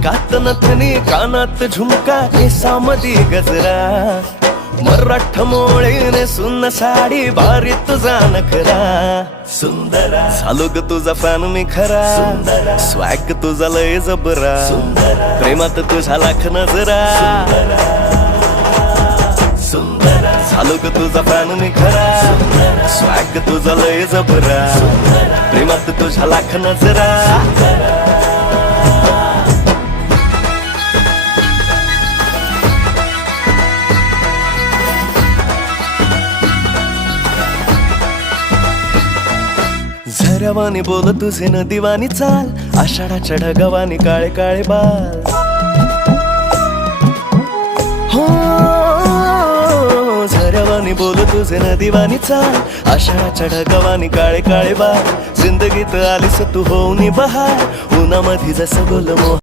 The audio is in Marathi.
नाकात नथनी कानात झुमका केसामधी गजरा मराठ मोळीने सुन्न साडी भारी तुझा नखरा सुंदरा झालो ग तुझा फॅन मी खरा स्वॅग तुझा लय जबरा प्रेमात तुझा लाख नजरा झालो ग तुझा फॅन मी खरा स्वॅग तुझा लय जबरा प्रेमात तुझा लाख नजरा झऱ्यावानी बोल तुझे नदीवानी चाल आषाढाच्या ढगावानी काळे काळे बाल हो झऱ्यावानी बोल तुझे नदीवानी चाल आषाढाच्या ढगावानी काळे काळे बाल जिंदगीत आलीस तू होऊनी बहार उन्हामध्ये जसं बोल मोह